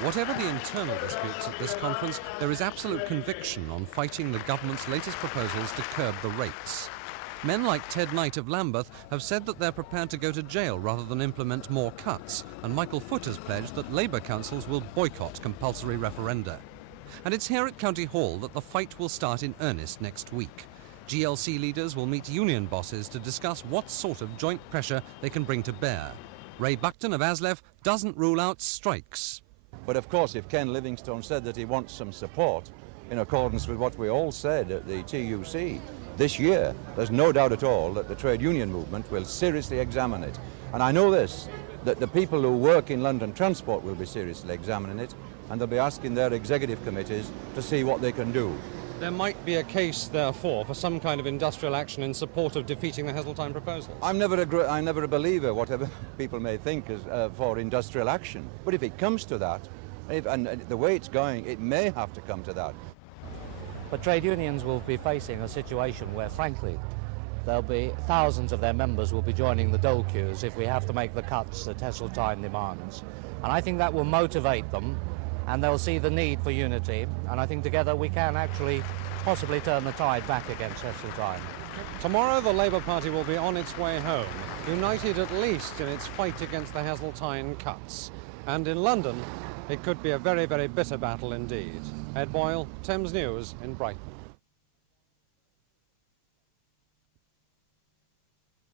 Whatever the internal disputes at this conference, there is absolute conviction on fighting the government's latest proposals to curb the rates. Men like Ted Knight of Lambeth have said that they're prepared to go to jail rather than implement more cuts, and Michael Foot has pledged that Labour councils will boycott compulsory referenda. And it's here at County Hall that the fight will start in earnest next week. GLC leaders will meet union bosses to discuss what sort of joint pressure they can bring to bear. Ray Buckton of ASLEF doesn't rule out strikes. But of course, if Ken Livingstone said that he wants some support in accordance with what we all said at the TUC this year, there's no doubt at all that the trade union movement will seriously examine it. And I know this, that the people who work in London Transport will be seriously examining it, and they'll be asking their executive committees to see what they can do. There might be a case, therefore, for some kind of industrial action in support of defeating the Heseltine proposals. I'm never a believer, whatever people may think, for industrial action. But if it comes to that, and the way it's going, it may have to come to that. But trade unions will be facing a situation where, frankly, there'll be thousands of their members will be joining the dole queues if we have to make the cuts that Heseltine demands. And I think that will motivate them, and they'll see the need for unity, and I think together we can actually possibly turn the tide back against Heseltine. Tomorrow the Labour Party will be on its way home, united at least in its fight against the Heseltine cuts. And in London, it could be a very, very bitter battle indeed. Ed Boyle, Thames News in Brighton.